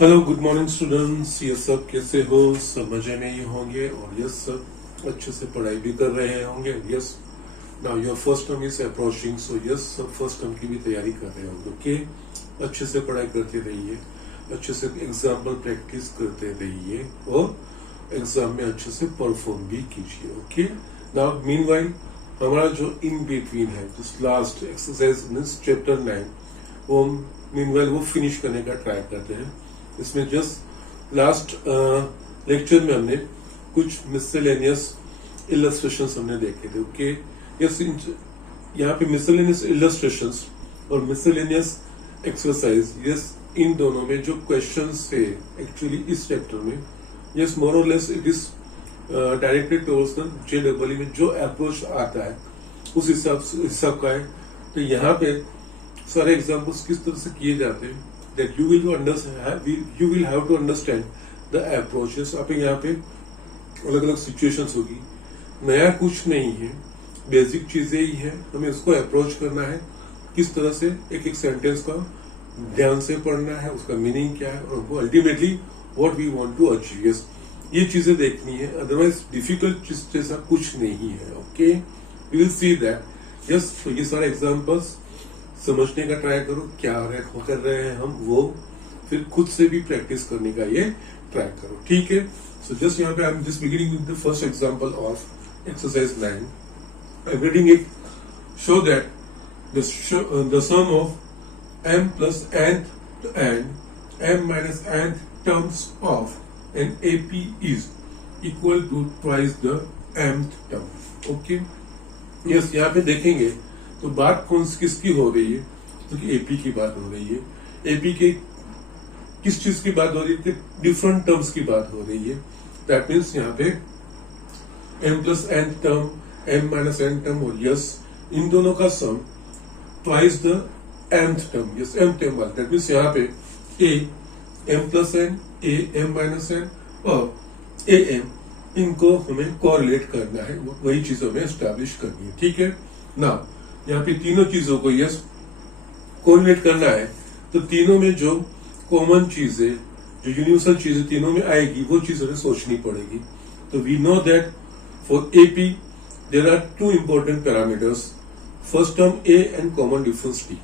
Hello good morning students. ये सब कैसे हो? सब मजे में ही होंगे और यस सब अच्छे से पढ़ाई भी कर रहे होंगे। Yes now your first term is approaching, so yes सब फर्स्ट टर्म की भी तैयारी कर रहे होंगे। ओके, अच्छे से पढ़ाई करते रहिए, अच्छे से एग्जाम्पल प्रैक्टिस करते रहिए और एग्जाम में अच्छे से परफॉर्म भी कीजिए। ओके, नाउ मीनवाइल हमारा जो इन बिटवीन है, जिस लास्ट एक्सरसाइज मीन्स चैप्टर 9, वो मीनवाइल वो फिनिश करने का ट्राई करते हैं। इसमें जस्ट लास्ट लेक्चर में हमने कुछ मिसलेनियस इलस्ट्रेशंस हमने देखे थे। ओके, यस यहाँ पे मिसलेनियस इलस्ट्रेशंस और मिसलेनियस एक्सरसाइज, यस इन दोनों में जो क्वेश्चंस थे एक्चुअली इस चैप्टर में, यस मोर और less it is directed towards the JEE में जो अप्रोच आता है उस हिसाब का है। तो यहाँ पे सारे एग्जाम्पल्स किस तरह से किए जाते हैं, that you will have to understand the approaches। आप यहाँ पे अलग अलग सिचुएशंस होगी, नया कुछ नहीं है, बेसिक चीजें ही है। हमें उसको अप्रोच करना है, किस तरह से एक एक सेंटेंस का ध्यान से पढ़ना है, उसका मीनिंग क्या है और ultimately what we want to achieve. Yes ये चीजें देखनी है, अदरवाइज डिफिकल्ट चीज जैसा कुछ नहीं है। Okay, we will see that. Yes तो ये सारे एग्जाम्पल्स समझने का ट्राई करो, क्या कर रहे हैं हम वो, फिर खुद से भी प्रैक्टिस करने का ये ट्राई करो। ठीक है, सो जस्ट यहाँ पे I am just beginning with the first example of exercise 9। I am reading it. Show that the sum of m plus nth and m minus nth terms of an AP is equal to twice the mth term। Okay, yes यहाँ पे देखेंगे तो बात किसकी हो रही है, तो कि एपी की बात हो रही है। एपी के किस चीज की बात हो रही है? डिफरेंट टर्म्स की बात हो रही है। दैट मीन्स यहाँ पे m plus n term, m minus n term और यस इन दोनों का sum twice the mth term, yes m term वाला। दैट मीन्स यहाँ पे a m plus n, a m minus n और a m, इनको हमें कोरिलेट करना है, वही चीज हमें एस्टैब्लिश करनी है। ठीक है ना, यहाँ पे तीनों चीजों को यस कोरिलेट करना है, तो तीनों में जो कॉमन चीजें, जो यूनिवर्सल चीजें तीनों में आएगी, वो चीज हमें सोचनी पड़ेगी। तो we know that for AP there are two important parameters, first term a and common difference d.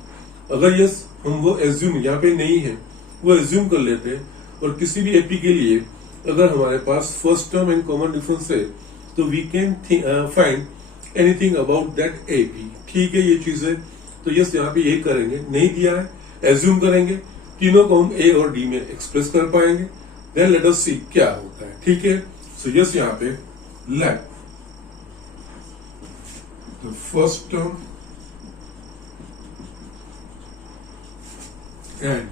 अगर यस हम वो एज्यूम यहाँ पे नहीं है, वो एज्यूम कर लेते हैं, और किसी भी एपी के लिए अगर हमारे पास first term and common difference है, तो we can find anything about that AP. ठीक है, ये चीज है। तो यस यहाँ पे ये करेंगे, नहीं दिया है एज्यूम करेंगे, तीनों को हम ए और डी में एक्सप्रेस कर पाएंगे। देन लेट अस सी क्या होता है। ठीक है, सो यस यहाँ पे let the first term and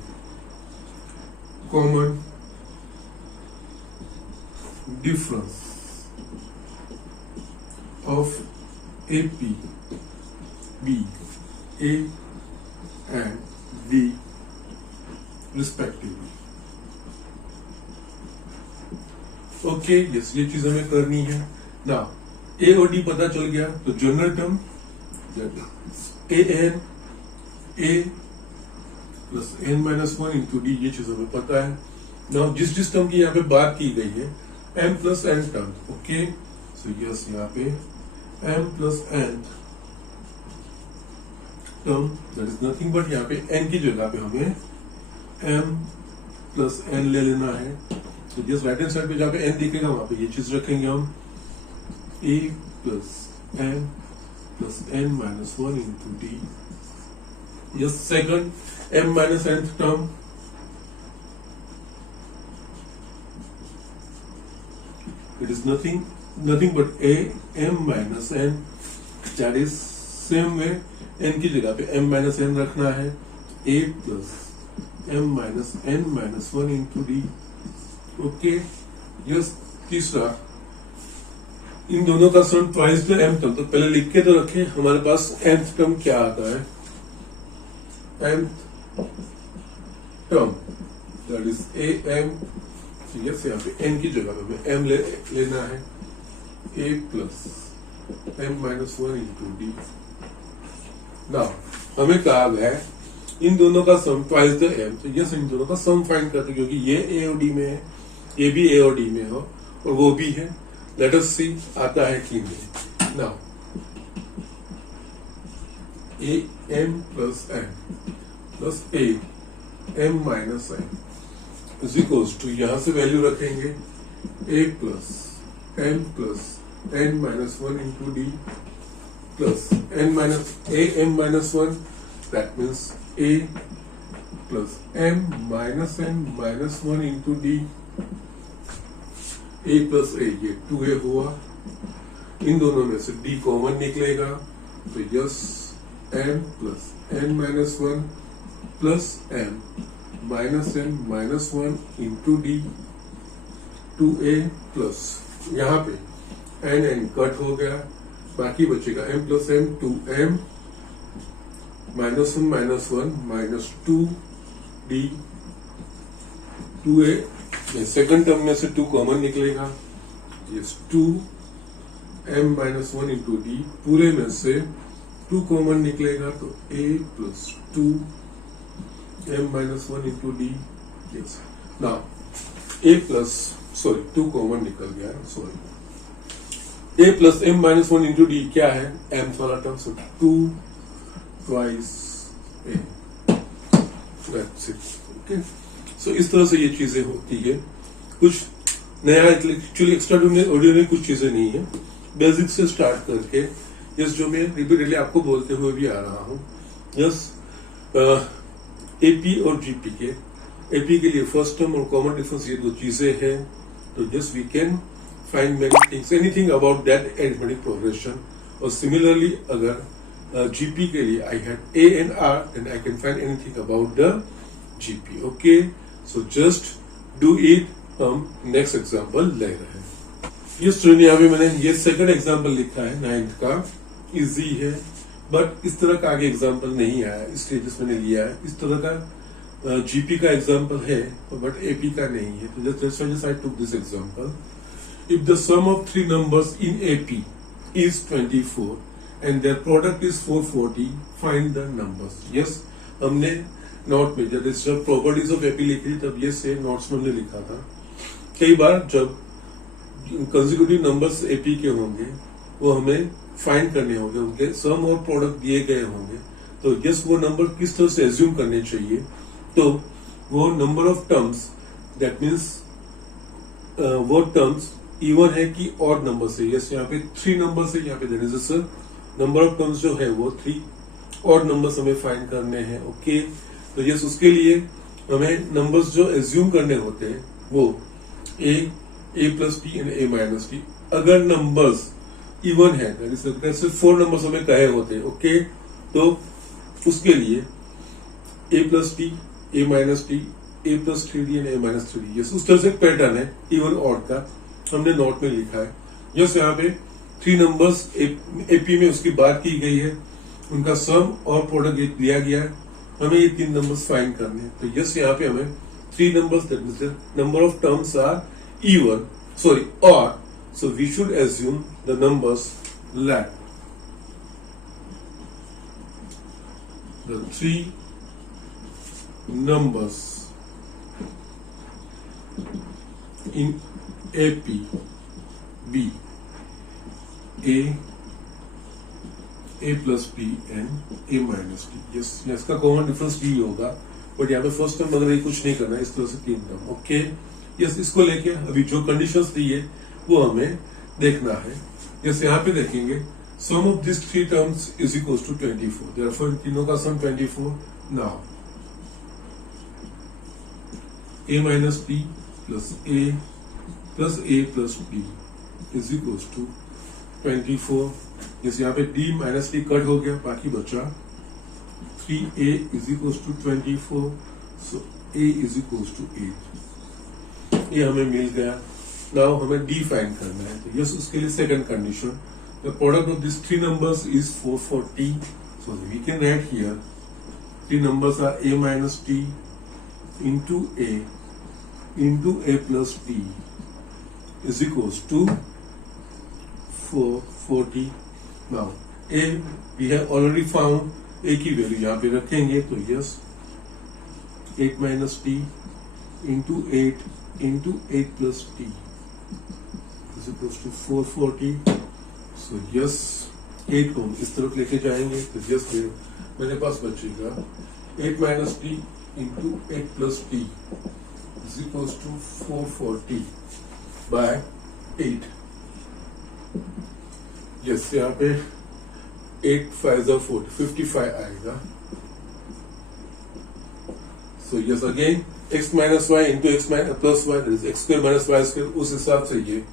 common difference of AP B A and B respectively। Okay, yes ये चीज हमें करनी है ना। ए और डी पता चल गया, तो general term a n a plus n minus 1 into D, ये चीज हमें पता है ना। जिस टर्म की यहाँ पे बात की गई है m plus n term. Okay, so yes यहाँ पे m plus n term, that is nothing but यहाँ पे n की जगह पे हमें m प्लस n ले लेना है। तो जस्ट राइट हैंड साइड पे जहाँ पे n दिखेगा वहां पे ये चीज रखेंगे हम, a plus n minus 1 into D. Yes second m minus n term, it is nothing but a m minus n, that is same way n की जगह पे m minus n रखना है, a plus m minus n minus 1 into d। Okay, yes तीसरा इन दोनों का sum twice the m term. तो पहले लिख के तो रखें हमारे पास nth टर्म क्या आता है, nth term that is a m। Yes यहाँ पे n की जगह पे हमें m लेना है, a plus m minus 1 into D. Now हमें कहा गया है इन दोनों का सम ट्वाइस द m, तो यस इन दोनों का सम फाइंड करते हैं, क्योंकि ये a और d में है, ये भी a और d में हो और वो भी है। लेट अस सी आता है कि नहीं। Now a m plus n plus a m minus n is equals to, यहां से वैल्यू रखेंगे a plus m plus n minus 1 into d plus n minus a m minus 1, that means a plus m minus n minus 1 into d, a plus a, ये 2a हुआ। इन दोनों में से d common निकलेगा, तो yes m plus n minus 1 plus m minus n minus 1 into D, 2a plus यहाँ पे n cut हो गया, बाकी बचेगा m plus m, 2m minus 1 minus 1 minus 2d, 2a, second term में से 2 कॉमन निकलेगा, yes 2m minus 1 into D, पूरे में से 2 कॉमन निकलेगा, तो a plus 2m minus 1 into D, yes. Now a plus, sorry 2 common निकल गया, sorry, a plus m minus 1 into D क्या है, m वाला term, so 2 twice a, that's it, okay. So इस तरह से ये चीजें होती है, कुछ नया एक्चुअली एक्स्ट्रा ऑर्डिनरी कुछ चीजें नहीं है, बेसिक से स्टार्ट करके, यस जो मैं रिपीटेडली आपको बोलते हुए भी आ रहा हूँ, यस एपी और जीपी के, एपी के लिए फर्स्ट टर्म और कॉमन डिफरेंस ये 2 चीजें हैं, तो just we can find many things, anything about that arithmetic progression. और सिमिलरली अगर जीपी के लिए I had a and r, then I can find anything about the GP, okay. So just do it, हम next example ले रहे हैं। ये student यहाँ पे मैंने ये सेकंड एग्जाम्पल लिखा है 9th का, इजी है, बट इस तरह का आगे एग्जाम्पल नहीं आया, इसलिए जिस मैंने लिया है इस तरह का जीपी का एग्जाम्पल है, बट एपी का नहीं है, तो just I took this example. If the sum of 3 numbers in AP is 24 and their product is 440, find the numbers. Yes, हमने नोट में जब प्रॉपर्टीज ऑफ एपी लिखी थी तब ये से नोट्स में हमने लिखा था। कई बार जब कंसेक्यूटिव नंबर्स एपी के होंगे वो हमें फाइंड करने होंगे, उनके सम और प्रोडक्ट दिए गए होंगे, तो यस वो नंबर किस तरह से एज्यूम करने चाहिए, तो वो number of terms, that means वो टर्म्स इवन है कि और नंबर से, यस यहाँ पे 3 नंबर से, यहाँ पे there is a number of terms जो है वो 3 और नंबर्स हमें फाइंड करने हैं, ओके। तो यस उसके लिए हमें नंबर्स जो एज्यूम करने होते हैं वो A plus T and A minus T, अगर नंबर्स इवन है, सिर्फ 4 नंबर्स हमें कहे होते हैं, ओके। तो उसके लिए A plus T, A minus T, A plus 3d and A minus 3d, yes उस तरह से पैटर्न है इवन ऑड का, हमने नोट में लिखा है। यस यहाँ पे 3 नंबर्स एपी में उसकी बात की गई है, उनका सम और प्रोडक्ट दिया गया है, हमें ये 3 नंबर्स फाइंड करने हैं। तो यस यहाँ पे हमें 3 numbers, that means number of terms are even, sorry और, so we should assume the numbers let the 3 numbers in AP B A plus B and A minus D, yes इसका common difference D होगा, but यहाँ पे first term अगर ये कुछ नहीं करना है, इस तरह से 3 टर्म, ओके। यस इसको लेके अभी जो कंडीशंस दी है वो हमें देखना है। जैसे यहाँ पे देखेंगे sum of this 3 terms is equals to 24, therefore इन तीनों का sum 24। Now a minus T plus A plus D is equals to 24। जैसे यहाँ पे d माइनस टी कट हो गया, बाकी बचा 3a is equals to 24, so a is equals to 8, ये हमें मिल गया। नाउ हमें डी फाइंड करना है, तो यस उसके लिए second condition, the product of this 3 numbers is 440, so we can write here 3 numbers are a minus d into a plus D is equals to 440। Now a we have already found, a की value यहाँ पे रखेंगे, तो yes 8 minus t into 8 into 8 plus t is equals to 440. So yes, 8 को इस तरफ लेके जाएंगे तो yes मेरे पास बचेगा 8 minus t into 8 plus t is equals to 440 by 8. Yes, यहाँ पे 8 5 40 55 आएगा. So yes, again x minus y into x minus plus y, that is x square minus y square. उस हिसाब से ये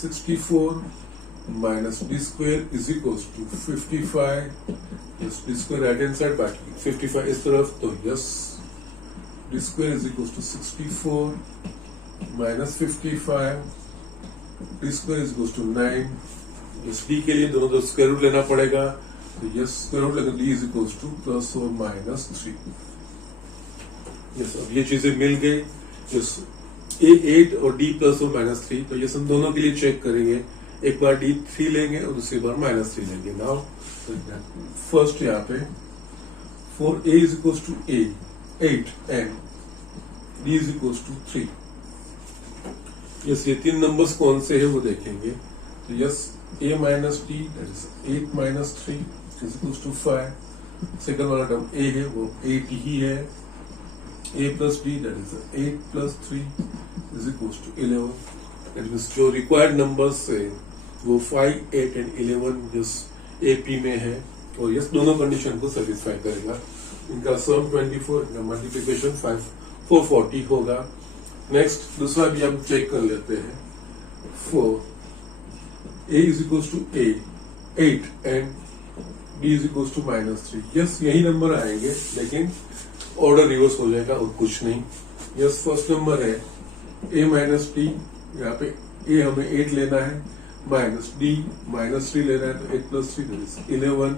64 minus b square is equals to 55. Yes, b square right hand side, बाकी 55 इस तरफ. तो yes, b square is equals to 64 minus 55. b square is equals to 9. इस d के लिए दोनों तरफ स्क्वायर रूट लेना पड़ेगा. तो यस, स्क्वायर रूट लेकर d is equals two plus और माइनस 3. यस, अब ये चीजें मिल गई. यस, a 8 और d प्लस और माइनस 3. तो यस, हम दोनों के लिए चेक करेंगे. एक बार d 3 लेंगे और दूसरी बार माइनस 3 लेंगे. नाउ फर्स्ट यहाँ पे for a is equals to a 8 and d is equals to 3. Yes, ये तीन नंबर्स कौन से है वो देखेंगे. तो yes, a minus t, that is 8 minus 3 is equals to 5. Second वाला टर्म a है वो 8 ही है. a plus b, that is 8 plus 3 is equals to 11. That means जो required numbers है वो 5, 8 and 11 जिस AP में है और यस दोनों कंडीशन को सेटिस्फाई करेगा. इनका सम 24, इनका मल्टीप्लिकेशन 440 होगा. नेक्स्ट दूसरा भी हम चेक कर लेते हैं. 4 a is equals to a 8 and b is equals to minus 3. Yes, यही नंबर आएंगे लेकिन ऑर्डर रिवर्स हो जाएगा और कुछ नहीं. यस, फर्स्ट नंबर है a minus t. यहाँ पे a हमें 8 लेना है, माइनस d माइनस 3 लेना है. तो 8 plus 3 that is 11,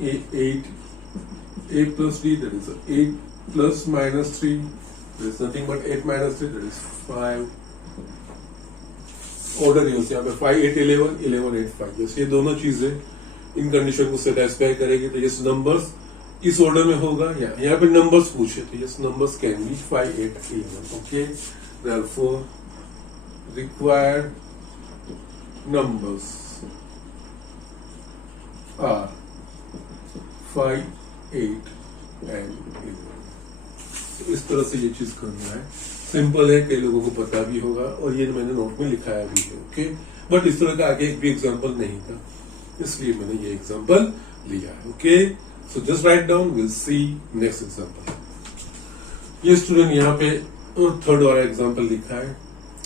a 8, a plus d that is 8 plus minus 3 that is nothing but 8 minus 3 that is 5. Order use यहाँ पे 5 8 11 11 8 5. यस, ये दोनों चीजें इन कंडीशन को सेटिस्फाई करेगी. तो यस, नंबर्स इस ऑर्डर में होगा. यहाँ पे नंबर्स पूछे तो yes, numbers can be 5 8 11. Okay, therefore required numbers are 5 8 and 11. तो इस तरह से ये चीज करना है. सिंपल है, कई लोगों को पता भी होगा और ये मैंने नोट में लिखाया भी है. ओके, बट इस तरह का आगे एक भी एग्जांपल नहीं था इसलिए मैंने ये एग्जांपल लिया है. Okay, so just write down, will see next example. ये स्टूडेंट यहाँ पे थर्ड वाला एग्जांपल लिखा है.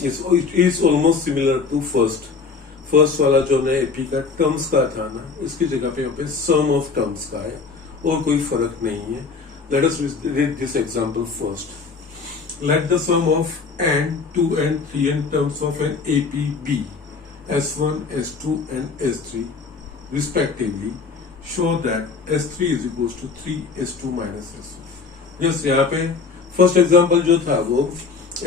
It is almost similar to first वाला जो ने एपी का टर्म्स का था ना, इसकी जगह पे यहाँ पे सम ऑफ टर्म्स का है और कोई फर्क नहीं है. Let us read this example first. Let the sum of n, 2 and 3n terms of an AP be S1, S2 and S3 respectively show that S3 is equals to 3 S2 minus S1. Yes, यहाँ पे first example जो था वो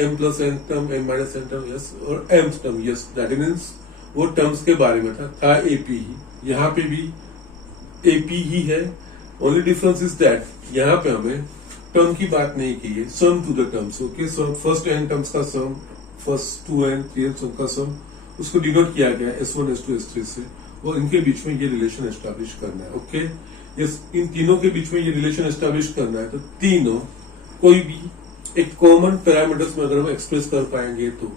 m plus n term, m minus n term, yes, और m term, yes, that means वो terms के बारे में था AP ही. यहाँ पे भी AP ही है. ओनली डिफरेंस इज दैट यहाँ पे हमें टर्म की बात नहीं की है, sum to the terms. Okay, so first N terms का सम, फर्स्ट 2 and 3 सम का सम, उसको डिनोट किया गया S1 S2 S3 से और इनके बीच में ये रिलेशन एस्टैब्लिश करना है. ओके, यस, इन तीनों के बीच में ये रिलेशन एस्टैब्लिश करना है. तो तीनों कोई भी एक कॉमन पैरामीटर्स में अगर हम एक्सप्रेस कर पाएंगे तो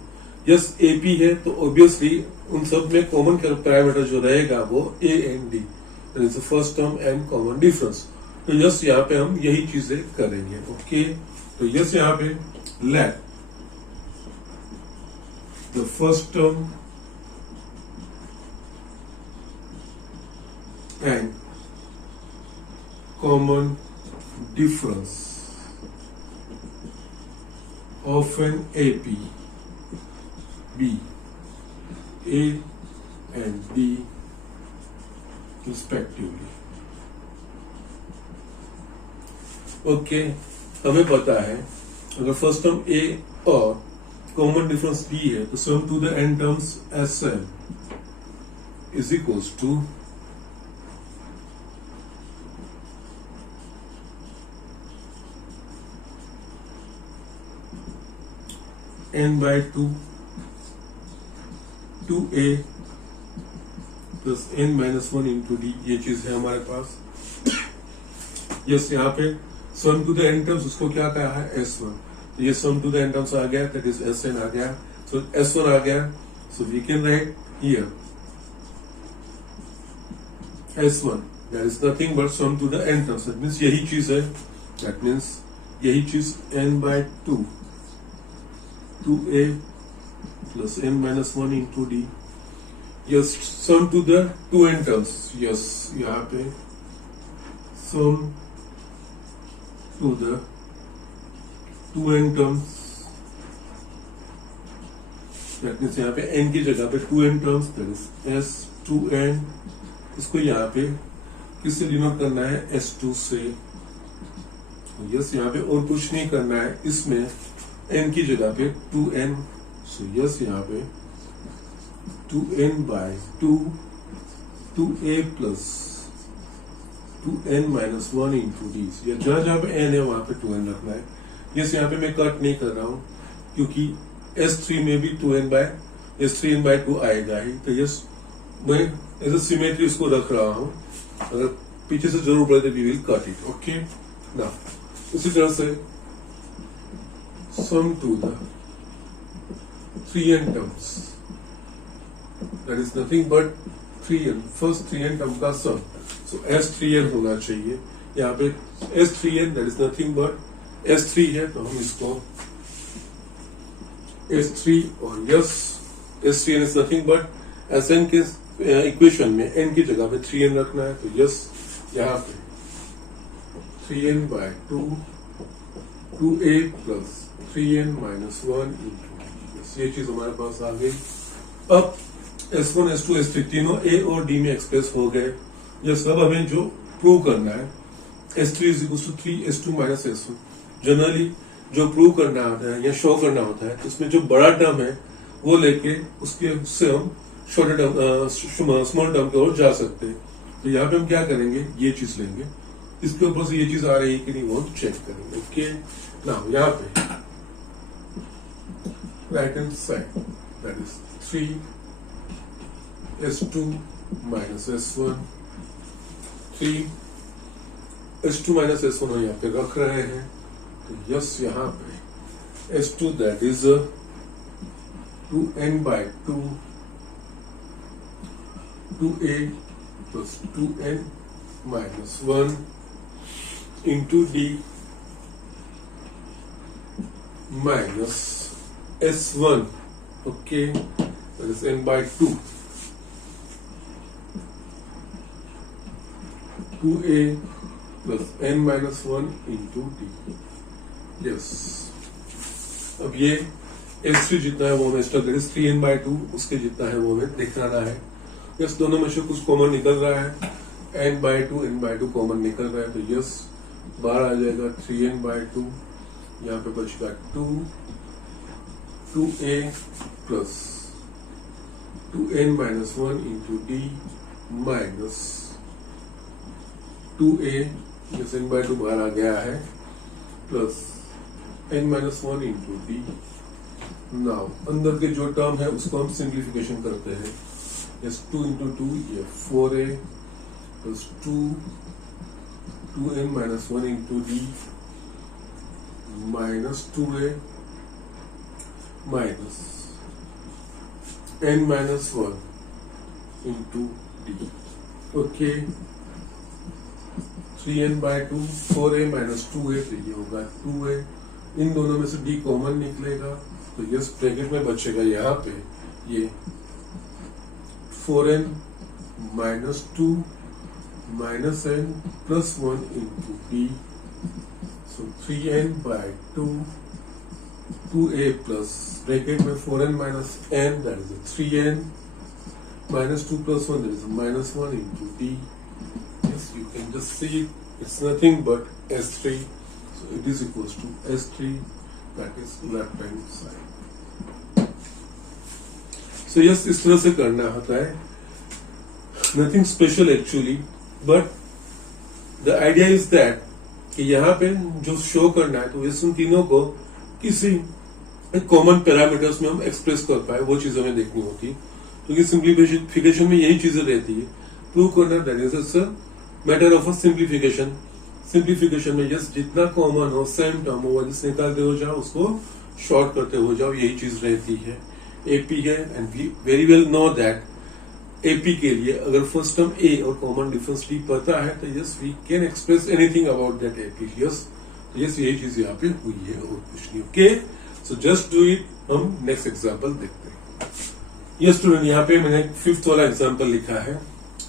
यस, एपी है तो ऑब्वियसली उन सब में कॉमन पैरामीटर जो रहेगा वो A and D, first term and common difference. तो यस, यहाँ पे हम यही चीजें करेंगे. ओके, तो यस, यहाँ पे let the first term and common difference of an AP be a and b respectively. Okay, हमें पता है अगर फर्स्ट टर्म ए और कॉमन डिफरेंस बी है तो sum to the N terms S is equals to n/2 2a plus n-1 into D, ये चीज है हमारे पास। यस, यहाँ पे sum to the n terms उसको क्या कहा है, s1। तो ये sum to the n terms आ गया, दैट इज sn आ गया, सो s1 आ गया। So we can write here s1 that is nothing but sum to the n terms, that means यही चीज है, दैट मींस यही चीज n/2 2a plus n-1 into D. Yes, sum to the 2n terms, yes यहाँ पे sum to the 2n terms, that means यहाँ पे n की जगह पे 2n terms, that is s2n। इसको यहाँ पे किससे डिनोट करना है, s2 से। यस, यहाँ पे और कुछ नहीं करना है, इसमें n की जगह पे 2n। सो यस, यहाँ पे 2n/2 2a plus 2n-1 into D. जहां जहां पे n है वहां पे 2n रखना है। यस, यहाँ पे मैं कट नहीं कर रहा हूं क्योंकि s3 में भी 2n/s3n/2 आएगा ही। तो यस, मैं एज अ सिमेट्री इसको रख रहा हूं, अगर पीछे से जरूर पड़े तो we will cut it. Okay ना, उसी तरह से sum to the 3n terms, that is nothing but 3n, first 3n term का सम। सो s3n होना चाहिए। यहाँ पे s3n that is nothing but s3 है, तो हम इसको s3 और yes s3n is nothing but sn के इक्वेशन में n की जगह पे 3n रखना है। तो यस, यहाँ पे 3n/2 2a plus 3n-1 into, ये चीज हमारे पास आ गई। अब s1 s2 s3 तीनों a और d में एक्सप्रेस हो गए। ये सब हमें जो प्रूव करना है, s3 = 3 s2 - s1। जनरली जो प्रूव करना होता है या शो करना होता है, तो उसमें जो बड़ा टर्म है वो लेके उससे हम छोटे टर्म स्मॉल टर्म की ओर जा सकते हैं। तो यहाँ पे हम क्या करेंगे, ये चीज लेंगे, इसके ऊपर से ये चीज आ रही है कि नहीं वो चेक करेंगे। ओके ना, यहाँ पे right hand side that is 3 s2 - s1 3 s2 - s1 हम यहाँ पे रख रहे हैं। तो यस, यहाँ पे s2 that is 2n/2 2a plus 2n-1 into D minus s1, okay, that is n/2 2a plus n-1 into D. Yes, अब ये s3 जितना है वो हमें स्टक 3n/2 उसके जितना है वो हमें दिखाना है। यस, दोनों में से कुछ कॉमन निकल रहा है, n/2 कॉमन निकल रहा है। तो यस, बाहर आ जाएगा 3n/2, यहाँ पे बचेगा 2a plus 2n-1 into D minus 2a, जैसे n/2 बाहर आ गया है, plus n-1 into D. Now अंदर के जो टर्म है उसको हम सिंप्लीफिकेशन करते हैं। यस, 2 इंटू 2 ये 4a plus 2n-1 into D minus 2a minus n-1 into D. Okay, 3n/2 4a minus 2a, तो ये होगा 2a। इन दोनों में से d कॉमन निकलेगा, तो यस ब्रैकेट में बचेगा यहाँ पे ये 4n - 2 minus n plus 1 into D. So 3n/2 2a plus bracket में 4n minus n that is 3n minus 2 plus 1 that is -1 into D. Yes, you can just see it's nothing but S3, so it is equals to S3, that is left hand side. So yes, इस तरह से करना होता है, nothing special actually, but the idea is that कि यहाँ पे जो शो करना है तो इस तीनों को किसी कॉमन पैरामीटर्स में हम एक्सप्रेस कर पाए, वो चीज हमें देखनी होती है। क्योंकि सिंप्लीफिकेशन में यही चीजें रहती है, प्रूव करना, that is a matter of a simplification. Simplification में जस्ट जितना कॉमन हो, सेम टर्म हो, जिस निकालते हो जाओ उसको शॉर्ट करते हो जाओ, यही चीज रहती है। एपी है and we very well know that AP के लिए अगर फर्स्ट टर्म ए और कॉमन डिफरेंस डी पता है तो yes we can express anything about that AP. Yes yes यही चीज यहाँ पे हुई है और कुछ नहीं। Okay, so just do it. हम नेक्स्ट एग्जाम्पल देखते हैं। यस स्टूडेंट, यहाँ पे मैंने 5th वाला एग्जाम्पल लिखा है,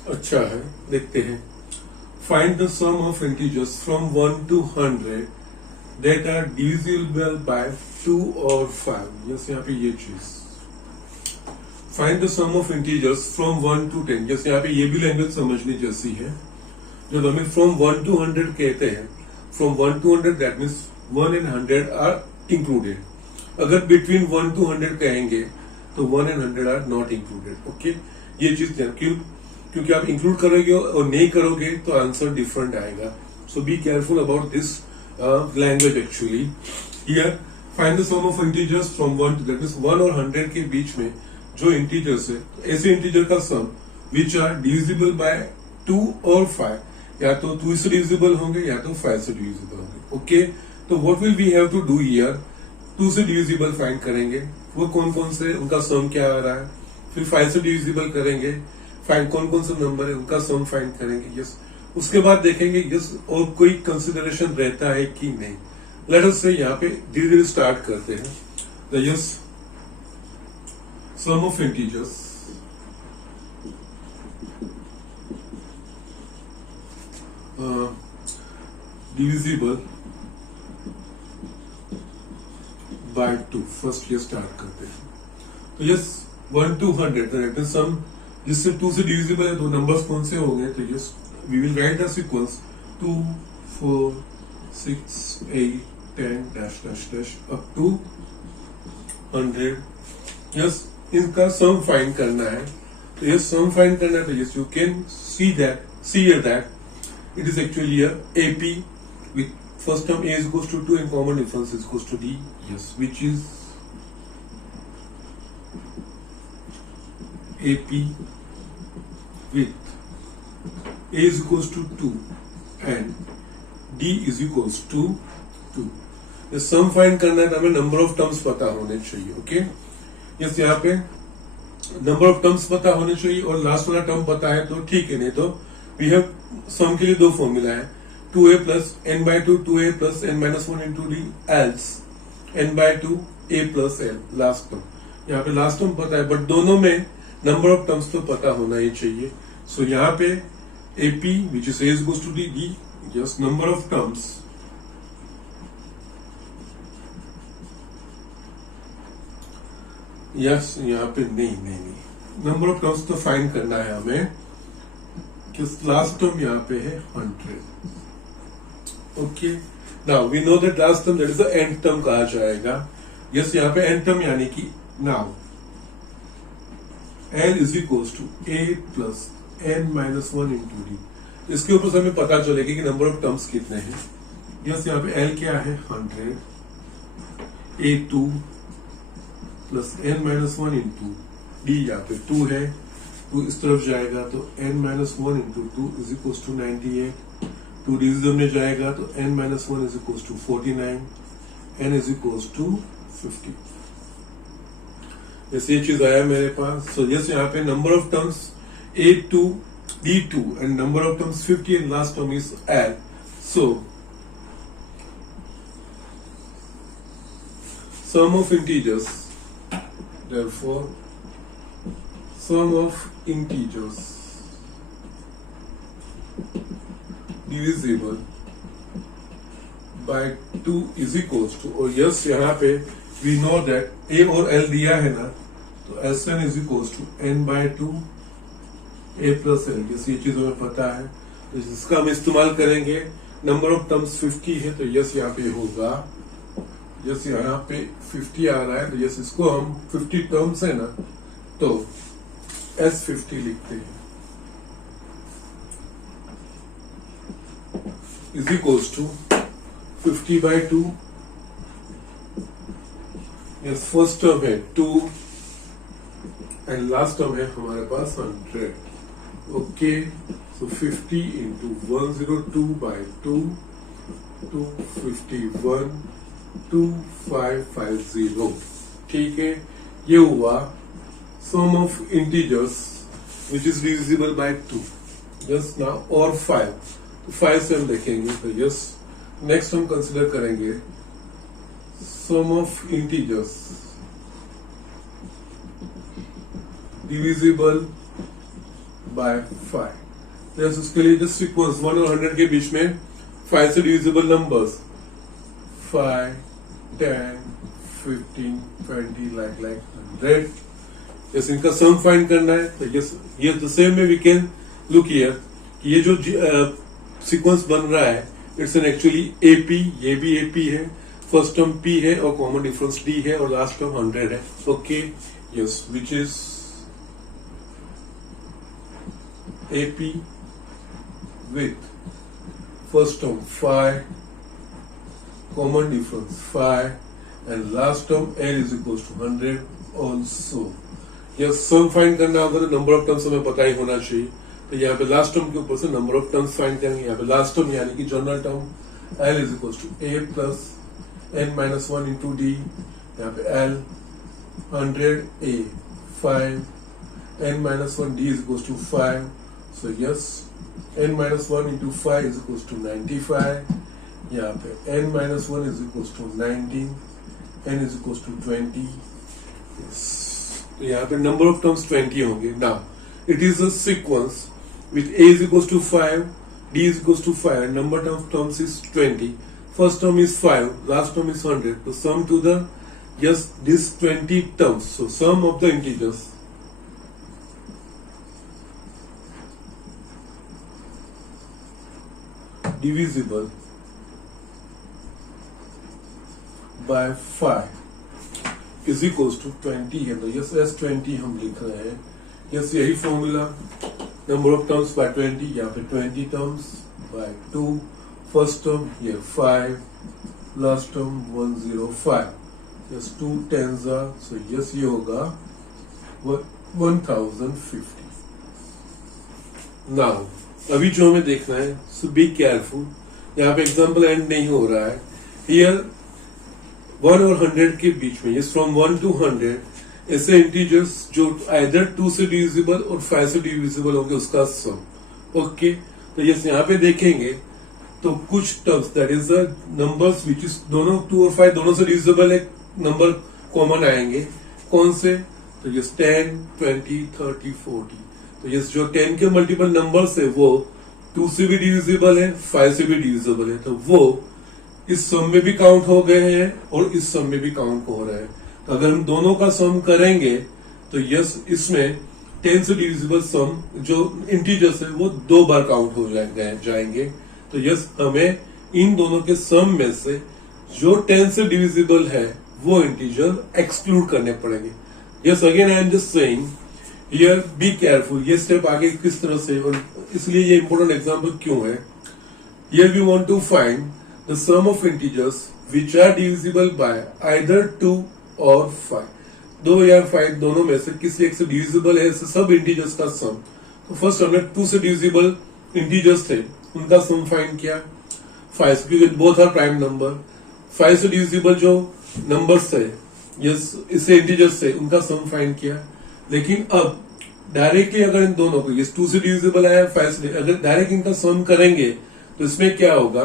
अच्छा है, देखते हैं। Find the sum of integers from 1 to 100 that are divisible by 2 or 5। Yes यहाँ पे ये चीज, find the sum of integers from 1 to 10। जैसे यहाँ पे ये भी लैंग्वेज समझने जैसी है। जब हमें फ्रॉम 1 to 100 कहते हैं, from 1 to 100 that means 1 and 100 are included. अगर बिटवीन 1 to 100 कहेंगे तो 1 and 100 are not included. Okay, ये चीज क्योंकि आप इंक्लूड करोगे और नहीं करोगे तो आंसर डिफरेंट आएगा। So be careful about this language actually. Here find the sum of integers from 1 to, that means 1 और 100 के बीच में जो इंटीजर्स है, ऐसे इंटीजर का सम विच आर डिविजिबल बाय 2 और 5, या तो 2 से डिविजिबल होंगे या तो 5 से डिविजिबल होंगे। ओके, तो what will we have to do here? 2 से डिविजिबल फाइंड करेंगे, वो कौन कौन से, उनका सम क्या आ रहा है। फिर 5 से डिविजिबल करेंगे, फाइंड कौन कौन से नंबर है, उनका सम फाइंड करेंगे। यस, उसके बाद देखेंगे यस और कोई कंसिडरेशन रहता है कि नहीं। लेट अस से यहाँ पे धीरे धीरे स्टार्ट करते हैं। The yes sum of integers divisible by 2। First ये स्टार्ट करते हैं। तो यस 1 to 100 सम जिससे 2 से डिविजिबल है, दो नंबर्स कौन से होंगे? तो yes we will write the sequence 2 4 6 8 10 dash dash dash up to 100। Yes इनका सम फाइंड करना है। तो यस सम फाइंड करना है, तो yes you can see here that it is actually a AP with first term A is equals to 2 and common difference is equals to D. Yes, which is AP with A is equals to 2 and D is equals to 2। ये सम find करना है तो हमें number of terms पता होने चाहिए। Okay, yes यहाँ पे नंबर ऑफ टर्म्स पता होने चाहिए और लास्ट वाला टर्म पता है तो ठीक है, नहीं तो वी हैव सम के लिए दो फॉर्मूला है, 2a plus n by 2 2a plus n minus 1 into d else n by 2 a plus l last term. यहाँ पे लास्ट टर्म पता है बट दोनों में नंबर ऑफ टर्म्स तो पता होना ही चाहिए। सो यहाँ पे AP which is a is equals to d just number of terms yes यहाँ पे नहीं नंबर ऑफ टर्म्स तो फाइंड करना है हमें कि लास्ट टर्म यहाँ पे है 100। Okay, now we know that last term that is the nth term कहा जाएगा। यस यहाँ पे एंड टर्म यानी कि now L is equals to A plus n minus 1 into d. इसके ऊपर से हमें पता चलेगा कि नंबर ऑफ टर्म्स कितने हैं। यस यहाँ पे L क्या है 100, A2 plus n minus 1 into d, यहाँ पे 2 है, 2 इस तरफ जाएगा तो n minus 1 into 2 is equals to 98। 2 division में जाएगा तो n minus 1 is equals to 49, n is equals to 50। जैसे ये चीज आया मेरे पास। सो जैसे यहाँ पे number of terms A2 D2 and number of terms 50 and last term is L। So sum of integers, therefore sum of integers divisible by 2 is equals to, और yes यहाँ पे we know that A और L दिया है ना, तो Sn is equals to n by 2 A plus L। Yes ये चीज हमें पता है, तो इसका हम इस्तेमाल करेंगे। नंबर ऑफ टर्म्स 50 है तो यस यहाँ पे होगा, यस यहाँ पे 50 आ रहा है तो यस इसको हम 50 टर्म्स है ना तो S50 लिखते हैं is equals to 50 by 2। Yes first term है 2 एंड लास्ट टर्म है हमारे पास 100. Okay, so 50 into 102 by 2 251 2550. ठीक है, ये हुआ sum of integers which is divisible by 2. Yes now और 5, तो 5 से हम देखेंगे. तो यस नेक्स्ट हम कंसिडर करेंगे sum of integers divisible by 5. Yes उसके लिए जस्ट इक्वल्स 1 और 100 के बीच में 5 से डिविजिबल नंबर्स 5 10 15 20 like 100. यस इनका सम फाइंड करना है. तो यस ये द सेम में वी कैन लुक हियर कि ये जो सीक्वेंस बन रहा है इट्स एन एक्चुअली एपी. ये भी एपी है, फर्स्ट टर्म पी है और कॉमन डिफरेंस डी है और लास्ट टर्म 100 है. Okay, yes which is AP with first term 5, common difference 5 and last term l is equal to 100 also. Yes sum find करना होगा तो नंबर ऑफ टर्म्स हमें पता ही होना चाहिए. तो यहाँ पे लास्ट टर्म के ऊपर से नंबर ऑफ टर्म्स फाइंड करेंगे. यहाँ पे लास्ट टर्म यानी कि general term l is equal to a plus n minus 1 into d. यहाँ पे l 100 a 5 n minus 1 d is equal to 5. So yes n minus 1 into 5 is equal to 95. यहाँ पे n minus 1 is equal to 19, n is equal to 20. तो यहाँ पे number of terms 20 होंगे. Now it is a sequence with a is equals to 5, d is equals to 5 and number of terms is 20. First term is 5, last term is 100. So sum to the just these 20 terms. So sum of the integers divisible by 5 is equals to 20 है. तो yes S20 हम लिख रहे हैं. Yes यही formula. Number of terms by 20, यहाँ पे 20 terms bye 2. First term ये 5, last term 105. Yes 2 10s are, so yes ये होगा 1050. नाउ अभी जो हमें देखना है, सो बी केयरफुल. यहाँ पे एग्जाम्पल एंड नहीं हो रहा है. हियर 1 और 100 के बीच में, यस फ्रॉम 1 to 100 ऐसे इंटीजर्स जो आइदर 2 से डिविजिबल और 5 से डिविजिबल होंगे उसका सम. ओके, तो यस यहाँ पे देखेंगे तो कुछ terms that is the numbers which is दोनों 2 और 5 दोनों से डिविजिबल एक नंबर कॉमन आएंगे. कौन से? तो यस 10 20 30 40. तो यस जो 10 के मल्टीपल नंबर्स है वो 2 से भी डिविजिबल है, 5 से भी डिविजिबल है. तो वो इस सम में भी काउंट हो गए हैं और इस सम में भी काउंट हो रहे हैं. तो अगर हम दोनों का सम करेंगे तो यस इसमें 10 से डिविजिबल सम जो इंटीजर्स है वो 2 बार काउंट हो जाएंगे. तो यस हमें इन दोनों के सम में से जो 10 से डिविजिबल है वो इंटीजर एक्सक्लूड करने पड़ेंगे. Yes again I am just saying here be careful. ये स्टेप आगे किस तरह से, और इसलिए ये इंपॉर्टेंट एग्जांपल क्यों है. Here we want to find the sum of integers which are divisible by either 2 और 5. 2 या 5 दोनों में से किसी एक से डिविजिबल है सब इंटीजर्स का सम. तो फर्स्ट हमने 2 से डिविजिबल इंटीजर्स थे उनका सम फाइंड किया. 5 क्योंकि बोथ आर प्राइम नंबर. 5 से डिविजिबल जो नंबर्स थे यस इससे इंटीजर्स थे उनका सम फाइंड किया. लेकिन अब डायरेक्टली अगर इन दोनों को, ये 2 से डिविजिबल है 5 से, अगर डायरेक्ट इनका सम करेंगे तो इसमें क्या होगा,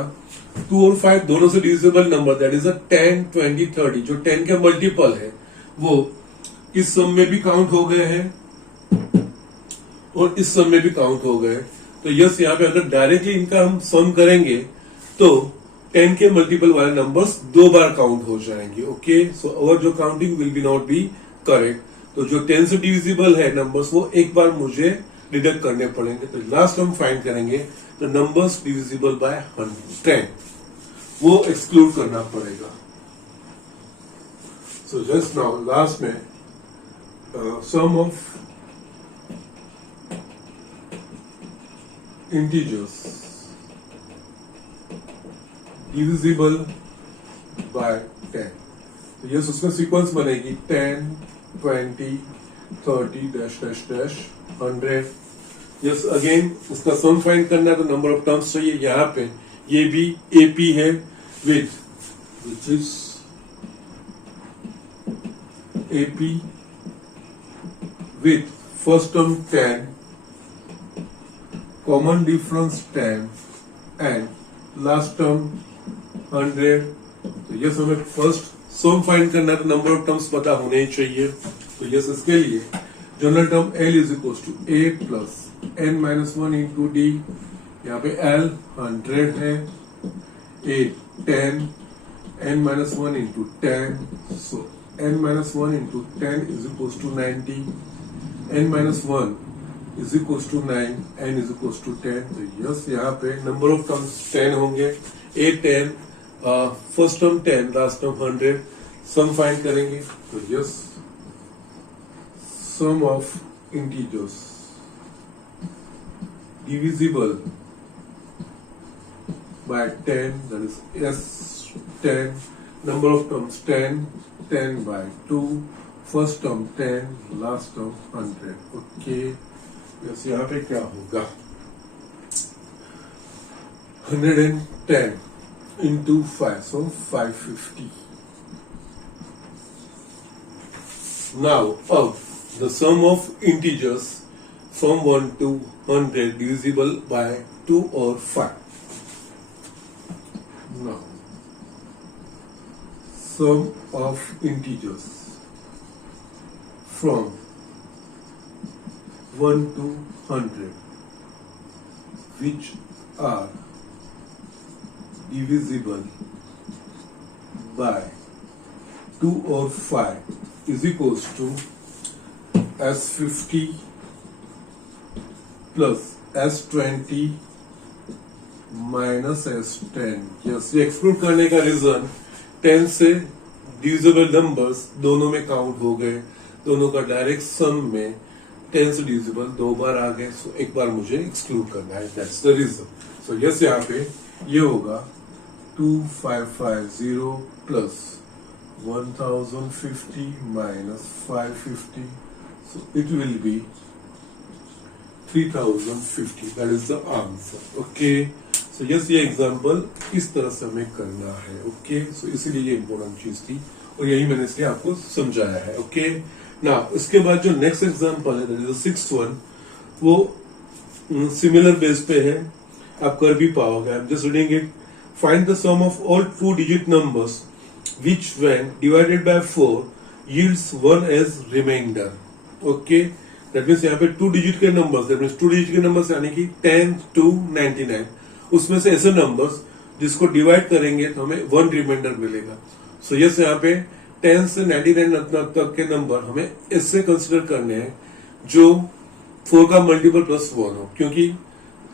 2 और 5 दोनों से डिविजिबल नंबर दैट इज 10 20 30 जो 10 के मल्टीपल है वो इस सम में भी काउंट हो गए हैं और इस सम में भी काउंट हो गए. तो यस यहाँ पे अगर डायरेक्टली इनका हम सम करेंगे तो 10 के मल्टीपल वाले नंबर्स 2 बार काउंट हो जाएंगे. ओके, सो और जो counting will be not be correct. तो जो 10 से डिविजिबल है नंबर्स वो एक बार मुझे डिडक्ट करने पड़ेंगे. तो लास्ट हम फाइंड करेंगे तो नंबर्स डिविजिबल बाय 10 वो एक्सक्लूड करना पड़ेगा. सो जस्ट नाउ लास्ट में सम ऑफ integers divisible by 10. तो यस उसमें सीक्वेंस बनेगी 10, 20, 30 dash dash dash 100। Yes again उसका सम फाइंड करना है तो नंबर ऑफ टर्म्स चाहिए। यहाँ पे ये भी एपी है with which is AP with first term 10, common difference 10 and last term 100। तो यस हमें फर्स्ट सम फाइंड करना है तो नंबर ऑफ टर्म्स पता होने ही चाहिए। तो यस इसके लिए general term L is equal to A plus n minus 1 into d. यहाँ पे L 100 है, A 10, n minus 1 into 10, so n minus 1 into 10 is equal to 90, n minus 1 is equal to 9, n is equal to 10। तो yes यहाँ पे number of terms 10 होंगे। A 10, first term 10, last term 100। Sum find करेंगे तो yes sum of integers divisible by 10, that is S 10, number of terms 10, 10 by 2, first term 10, last term 100। Okay yes यहाँ पे क्या होगा 110 into 5, so 550। Now of the sum of integers from 1 to 100 divisible by 2 or 5। Now sum of integers from 1 to 100 which are divisible by 2 or 5 is equals to S50 plus S20 minus S10। Yes ये exclude करने का reason 10 से divisible numbers दोनों में count हो गए, दोनों का डायरेक्ट सम में 10 से डिविजिबल 2 बार आ गए, सो एक बार मुझे एक्सक्लूड करना है, that's the reason. So yes यहाँ पे ये होगा 2550 plus 1050 minus 550, so it will be 3050, that is the answer. Okay so yes ये एग्जांपल इस तरह से हमें करना है। ओके सो इसीलिए ये इंपॉर्टेंट चीज थी और यही मैंने इसलिए आपको समझाया है। ओके ना इसके बाद जो नेक्स्ट एग्जांपल है that is the sixth one, वो सिमिलर बेस पे है, आप कर भी पाओगे। I am just reading it. Find the sum of all 2 digit numbers which when divided by 4 yields 1 as remainder. Okay that means यहाँ पे 2 डिजिट के नंबर्स, दैट मींस 2 डिजिट के नंबर्स यानी कि 10 to 99, उसमें से ऐसे नंबर्स जिसको डिवाइड करेंगे तो हमें 1 रिमाइंडर मिलेगा। सो यस यहाँ पे 10 से 99 तक के नंबर हमें ऐसे कंसिडर करने हैं जो 4 का मल्टीपल प्लस 1 हो, क्योंकि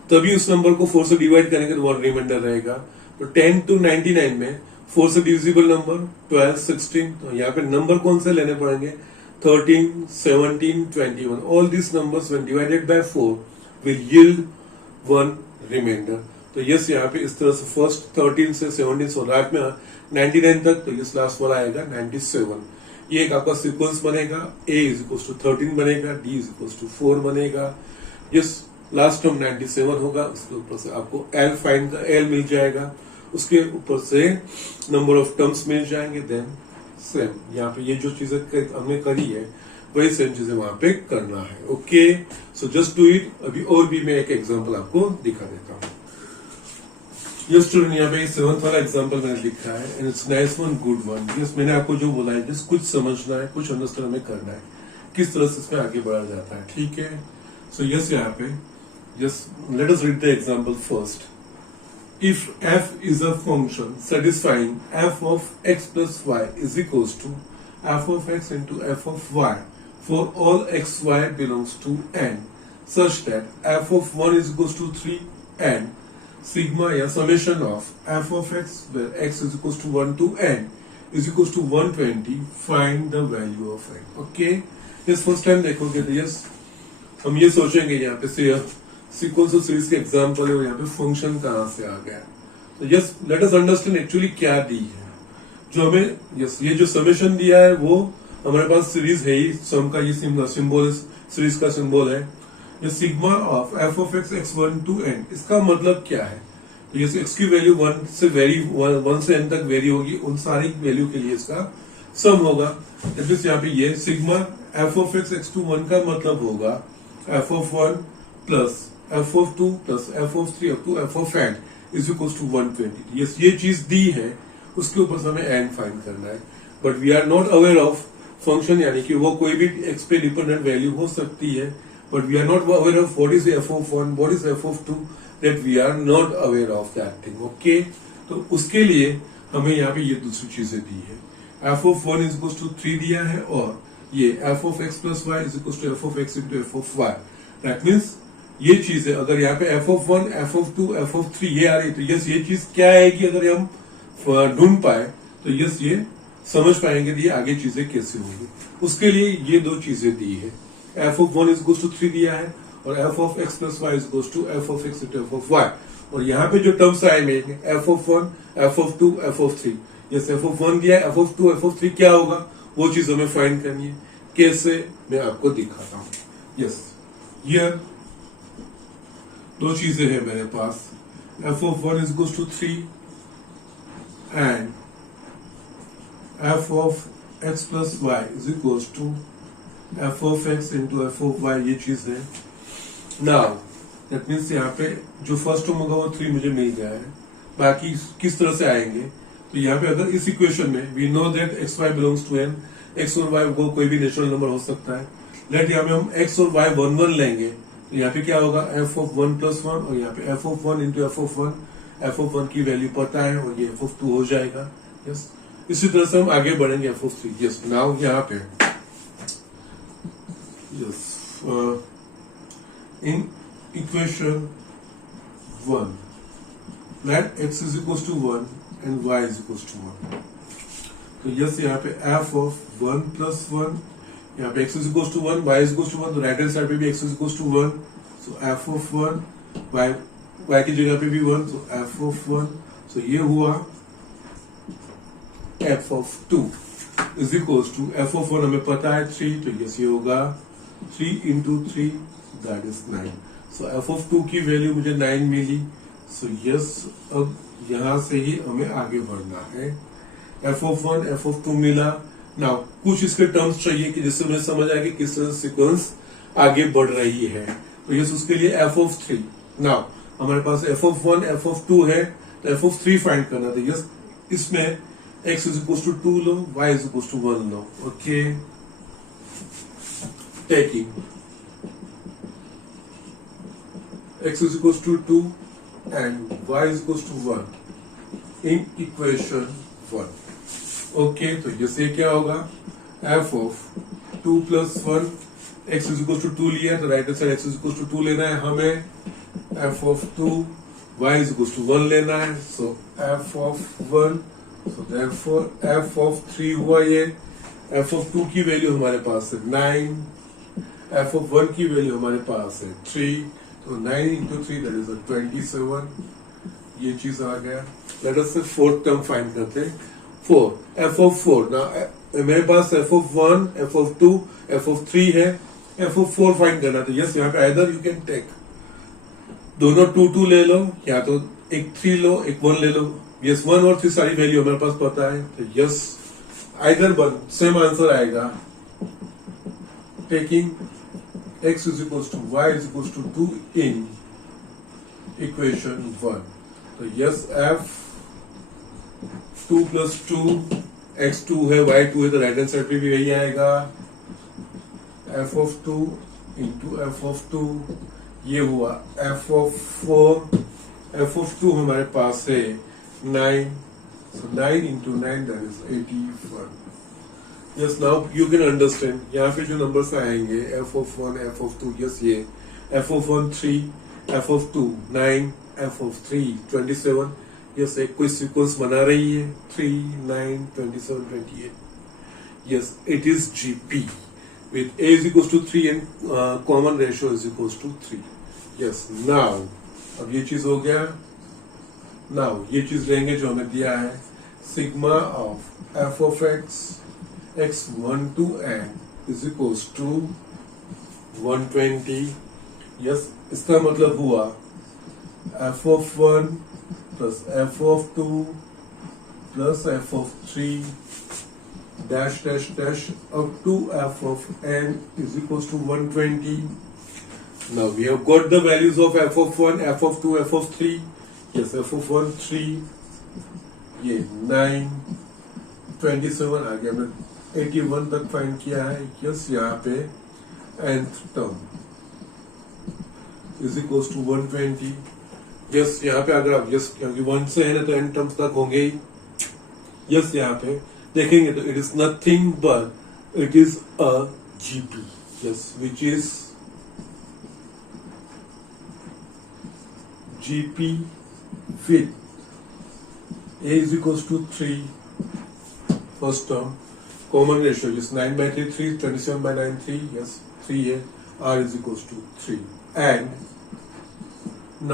तभी उस नंबर को 4 से डिवाइड करेंगे तो 1 रिमाइंडर रहेगा। तो 10 to 99 में 4 से डिविजिबल नंबर 12, 16, तो यहाँ पे नंबर कौन से लेने पड़ेंगे 13, 17, 21। All this numbers when divided by 4 will yield 1 remainder. तो यस यहाँ पे इस तरह से फर्स्ट 13 से 17 सो राइट में 99 तक, तो यस लास्ट वाला आएगा 97। ये एक आपका सीक्वेंस बनेगा, A इज इक्वल टू 13 बनेगा, D इज इक्वल टू 4 बनेगा। यस लास्ट टर्म 97 होगा, उसके ऊपर से आपको L फाइंड का L मिल जाएगा, उसके ऊपर से नंबर ऑफ टर्म्स मिल जाएंगे। देन सेम यहाँ पे ये जो चीजें हमने करी है वही सेम चीजें वहां पे करना है। Okay so just do it. अभी और भी मैं एक एग्जांपल आपको दिखा देता हूँ। ये स्टूडेंट यहाँ पे 7th वाला एग्जांपल मैंने लिखा है and it's nice one, good one. Just मैंने आपको जो बोला है जस्ट कुछ समझना है, कुछ अंडरस्टैंड हमें करना है, किस तरह से इसमें आगे बढ़ा जाता है। ठीक है सो यस यहाँ पे just let us read the example first. If f is a function satisfying f of x plus y is equals to f of x into f of y for all x y belongs to n such that f of 1 is equals to 3 n sigma या summation of f of x where x is equals to 1 to n is equals to 120, find the value of n। okay yes first time देखोगे तो yes हम ये सोचेंगे यहाँ पे sequence of series के example है, यहाँ पे फंक्शन कहां से आ गया। तो yes let us understand actually क्या दी है। जो हमें यस ये जो समेशन दिया है वो हमारे पास सीरीज है ही, सम का ये सिंबल सीरीज का सिंबल है। ये sigma of f of x one to n, इसका मतलब क्या है? तो ये एक्स की वैल्यू वन से एन तक वेरी होगी, उन सारी वैल्यू के लिए इसका सम होगा। यहाँ पे ये sigma f of x to one का मतलब होगा f of one plus f of two plus f of three up to F of n is equal to 120। Yes, ये चीज दी है, उसके ऊपर से हमें एन फाइंड करना है। But we are not aware of function, यानी कि वो कोई भी एक्स पे डिपेंडेंट वैल्यू हो सकती है, but we are not aware of what is f of one, what is f of two, that we are not aware of that thing. Okay, तो उसके लिए हमें यहाँ पे ये दूसरी चीजें दी है। F of one is equal to 3 दिया है, और ये f of x plus Y is equal to F of x into F of y. That means ये चीज है, अगर यहाँ पे f of one, F of two, F of three ये आ रही, तो यस ये चीज क्या आएगी अगर हम ढूंढ पाए तो यस ये समझ पाएंगे कि ये आगे चीजें कैसे होंगी। उसके लिए ये दो चीजें दी है, f of one is equal to 3 दिया है, और f of x plus Y is equal to F of x into F of y. और यहाँ पे जो टर्म्स आएंगे f of one, F of two, F of three, yes f of one दिया है, f of two, F of three क्या होगा वो चीज हमें फाइंड करनी है। कैसे, मैं आपको दिखाता हूं। यस, ये दो चीजें हैं मेरे पास, F of one is equal to 3 and F of x plus Y is equal to F of x into F of Y, ये चीज है। नाउ दैट मीन्स यहाँ पे जो फर्स्ट टर्म होगा वो 3 मुझे मिल गया है, बाकी किस तरह से आएंगे? तो यहाँ पे अगर इस इक्वेशन में we know that x y belongs to n, x और वाई को कोई भी नेचुरल नंबर हो सकता है। लेट यहाँ पे हम एक्स और वाई 1 1 लेंगे, तो यहाँ पे क्या होगा f of one plus one, और यहाँ पे f of one into F of one, F of one की वैल्यू पता है और ये एफ ऑफ टू हो जाएगा। यस, इसी तरह से हम आगे बढ़ेंगे F of three. Yes, now यहाँ पे yes in equation 1 let x is equals to 1 and y is equals to 1, तो यस यहाँ पे f of 1 plus 1, यहाँ पे x is equals to 1, y is equals to 1, तो राइट हैंड साइड पे भी x is equals to 1, so f of 1, y की जगह पे भी 1, so f of 1, so ये हुआ f of 2 is equals to f of 1 हमें पता है 3, तो यस ये होगा 3 into 3 that is 9, so f of 2 की वैल्यू मुझे 9 मिली। सो यस, अब यहां से ही हमें आगे बढ़ना है। F of one, F of two मिला। नाउ कुछ इसके टर्म्स चाहिए कि जिससे मुझे समझ आए कि किस तरह से सीक्वेंस आगे बढ़ रही है। तो यस, उसके लिए एफ ऑफ थ्री। नाउ हमारे पास F of one, F of two है, तो एफ ऑफ थ्री फाइंड करना था। यस, इसमें एक्स इज इक्वल टू 2 लो, वाई इज इक्वल टू 1 लो। Okay, taking x is equal to 2 and y is equals to 1 in equation 1. Okay, तो जैसे क्या होगा f of 2 plus 1, x is equals to 2 लिया है, तो right hand side x is equals to 2 लेना है हमें, f of 2, y is equals to 1 लेना है, so f of 1, so therefore f of 3 हुआ ये, f of 2 की वैल्यू हमारे पास है 9, f of 1 की वैल्यू हमारे पास है 3, तो 9 into 3 that is 27, ये चीज आ गया। लेट अस से फोर्थ टर्म फाइंड करते हैं, 4 f of 4। ना मेरे पास f of 1, f of 2, f of 3 है, f of 4 फाइंड करना। तो यस, यहाँ पे आइदर यू कैन टेक दोनों 2 2 ले लो, या तो एक 3 लो, एक 1 ले लो। यस, 1 और 3 सारी वैल्यू हमारे पास पता है, तो yes either one same answer आएगा। Taking x is equals to y is equals to 2 in equation 1, तो yes f 2 plus 2, x 2 है, y 2 है, तो राइट हैंड साइड पे भी वही आएगा, f of 2 into f of 2, ये हुआ f of 4, f of 2 हमारे पास है 9, so 9 into 9 that is 81। Yes, now you can understand यहाँ पे जो नंबर्स आएंगे f of 1, f of 2, yes ये f of 1 3, f of 2 9, f of 3 27। Yes, एक कोई सीक्वेंस बना रही है 3 9 27 28। Yes, it is GP with a is equals to 3 and common ratio is equals to 3। Yes, now अब ये चीज हो गया। नाउ ये चीज लेंगे जो हमें दिया है sigma of f of x x1 to n is equals to 120. Yes, इसका मतलब हुआ f of 1 plus f of 2 plus f of 3 dash dash dash up to f of n is equals to 120. Now we have got the values of f of 1, f of 2, f of 3. Yes, f of 1 3, ये 9, 27 आ गया, हमने 81 तक find किया है. Yes, यहाँ पे nth term is equals to 120. Yes, यहाँ पे अगर आप यस क्योंकि 1 से है ना तो n टर्म्स तक होंगे ही. यस, यहाँ पे देखेंगे तो it is nothing but it is a GP. Yes, which is GP with a is equals to 3, first term, common ratio is 9 by 3, 3, 27 by 9, 3, yes, 3 है, r is equals to 3, and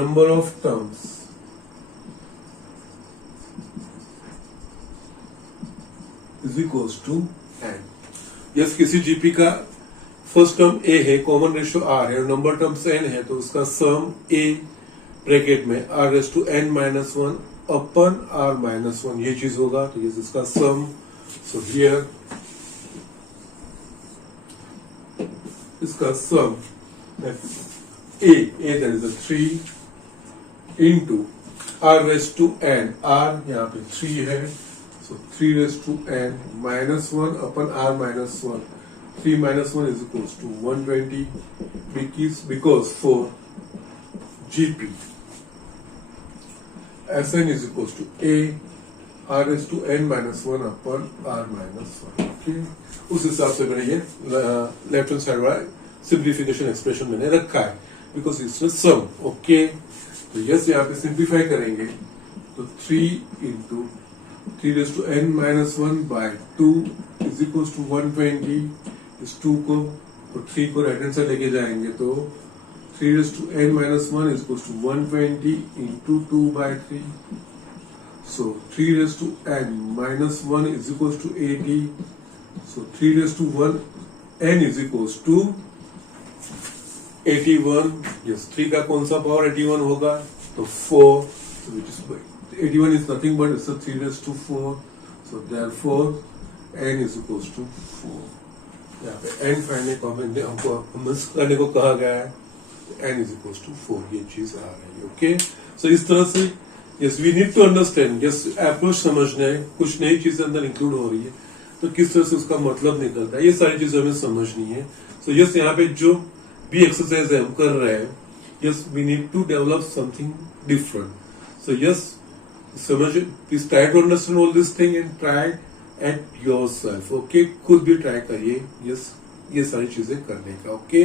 number of terms is equals to n. yes, किसी GP का first term a है, common ratio r है और number terms n है, तो उसका sum a bracket में r raise to n minus 1 upon r minus 1 ये चीज होगा. तो ये इसका सम. सो हियर इसका sum a that is 3 into r raise to n, r यहाँ पे 3 है, so 3 raise to n minus 1 upon r minus 1. 3 minus 1 is equals to 120 because for GP Sn is equals to A r is to n minus 1 upon r minus 1. Okay? उस हिसाब से मैंने ये left hand side वाला simplification expression मैंने रखा है because इसमें सम. ओके, तो यस यहाँ पे सिंप्लीफाई करेंगे तो 3 into 3 raise to n minus 1 by 2 is equals to 120. इस 2 को और 3 को राइट हैंड साइड लेके जाएंगे तो 3 raised to n minus 1 is equals to 120 into 2 by 3. So 3 raised to n minus 1 is equals to 80. So 3 raised to 1 n is equals to 81. Yes, 3 का कौन सा पावर 81 होगा तो 4. So which is 81 is nothing but it's a 3 raised to 4. So therefore n is equals to 4. यहाँ पे n find करने को कहा गया है. n is equals to 4 ये चीज आ रही है. ओके, सो इस तरह से yes we need to understand. Yes, approach समझना है, कुछ नई चीजें अंदर इंक्लूड हो रही है तो किस तरह से उसका मतलब निकलता है, ये सारी चीजें हमें समझनी है. सो यस, यहाँ पे जो भी एक्सरसाइज हम कर रहे हैं, yes we need to develop something different. So yes, समझ, please try to understand all this thing and try at yourself. Okay, खुद भी ट्राई करिए यस ये सारी चीजें करने का. ओके,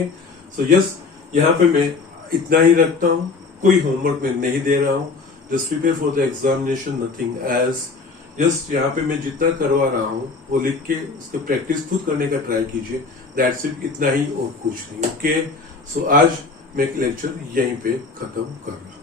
सो यस यहाँ पे मैं इतना ही रखता हूँ, कोई होमवर्क मैं नहीं दे रहा हूँ. Just prepare for the examination, nothing else. Just यहाँ पे मैं जितना करवा रहा हूँ वो लिख के उसके प्रैक्टिस खुद करने का ट्राई कीजिए. दैट्स इट, इतना ही और कुछ नहीं. ओके, सो आज मैं लेक्चर यहीं पे खत्म कर रहा हूँ.